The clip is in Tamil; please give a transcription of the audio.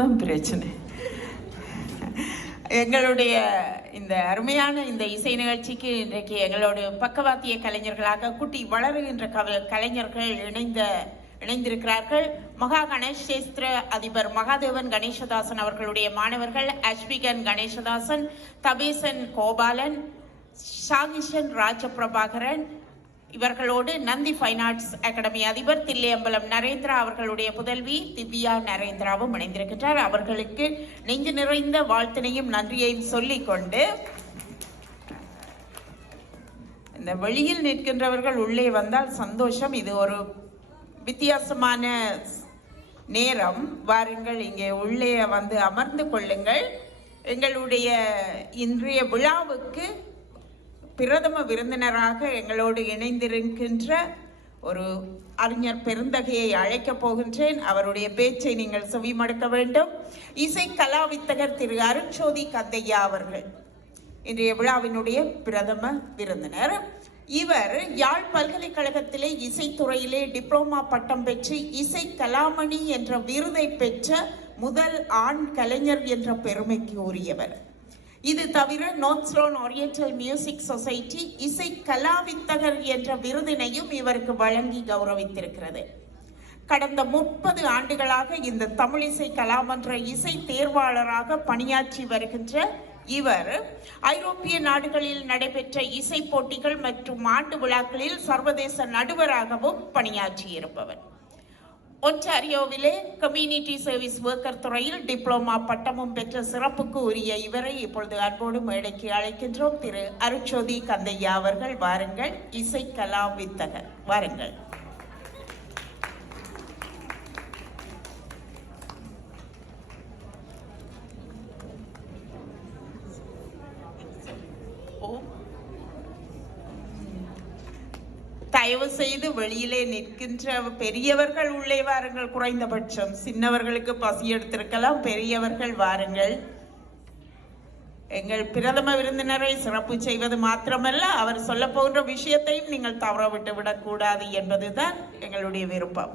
தான் பிரச்சனை. எங்களுடைய இந்த அருமையான இந்த இசை நிகழ்ச்சிக்கு இன்றைக்கு எங்களோட பக்கவாத்திய கலைஞர்களாக குட்டி வளருகின்ற கலைஞர்கள் இணைந்திருக்கிறார்கள். மகா கணேசேஸ்திர அதிபர் மகாதேவன் கணேசதாசன் அவர்களுடைய மாணவர்கள் அஸ்விகன் கணேசதாசன், தபேசன் கோபாலன், சாகிஷன் ராஜபிரபாகரன், இவர்களோடு நந்தி ஃபைன் ஆர்ட்ஸ் அகாடமி அதிபர் தில்லையம்பலம் நரேந்திரா அவர்களுடைய புதல்வி திவ்யா நரேந்திராவும் இணைந்திருக்கின்றார். அவர்களுக்கு நெஞ்சு நிறைந்த வாழ்த்தினையும் நன்றியையும் சொல்லிக்கொண்டு, இந்த வெளியில் நிற்கின்றவர்கள் உள்ளே வந்தால் சந்தோஷம். இது ஒரு வித்தியாசமான நேரம். வாருங்கள், இங்கே உள்ளே வந்து அமர்ந்து கொள்ளுங்கள். எங்களுடைய இன்றைய விழாவுக்கு பிரதம விருந்தினராக எங்களோடு இணைந்திருக்கின்ற ஒரு அறிஞர் பெருந்தகையை அழைக்கப் போகின்றேன். அவருடைய பேச்சை நீங்கள் செவிமடுக்க வேண்டும். இசை கலாவித்தகர் திரு அருட்சோதி கந்தையா அவர்கள் இன்றைய விழாவினுடைய பிரதம விருந்தினர். இவர் யாழ் பல்கலைக்கழகத்திலே இசைத்துறையிலே டிப்ளோமா பட்டம் பெற்று இசை கலாமணி என்ற விருதை பெற்ற முதல் ஆண் கலைஞர் என்ற பெருமைக்கு உரியவர். இது தவிர நோர்த்ஸ்லோன் ஓரியண்டல் மியூசிக் சொசைட்டி இசை கலாவித்தகர் என்ற விருதினையும் இவருக்கு வழங்கி கௌரவித்திருக்கிறது. கடந்த 30 ஆண்டுகளாக இந்த தமிழிசை கலாமன்ற இசை தேர்வாளராக பணியாற்றி வருகின்ற இவர் ஐரோப்பிய நாடுகளில் நடைபெற்ற இசை போட்டிகள் மற்றும் ஆண்டு விழாக்களில் சர்வதேச நடுவராகவும் பணியாற்றியிருப்பவர். ஒன்டாரியோவிலே கம்யூனிட்டி சர்வீஸ் ஒர்க்கர் துறையில் டிப்ளோமா பட்டமும் பெற்ற சிறப்புக்கு உரிய இவரை இப்பொழுது அன்போடு மேடைக்கு அழைக்கின்றோம். திரு அருட்சோதி கந்தையா அவர்கள் வாருங்கள். இசை கலாவித்தகர் வாருங்கள். தயவு செய்து வெளியிலே நிற்கின்ற பெரியவர்கள் உள்ளே வாருங்கள். குறைந்தபட்சம் சின்னவர்களுக்கு பசி எடுத்திருக்கலாம், பெரியவர்கள் வாருங்கள். எங்கள் பிரதம விருந்தினரை சிறப்பு செய்வது மாத்திரமல்ல, அவர் சொல்ல போகின்ற விஷயத்தையும் நீங்கள் தவற விட்டு விடக்கூடாது என்பதுதான் எங்களுடைய விருப்பம்.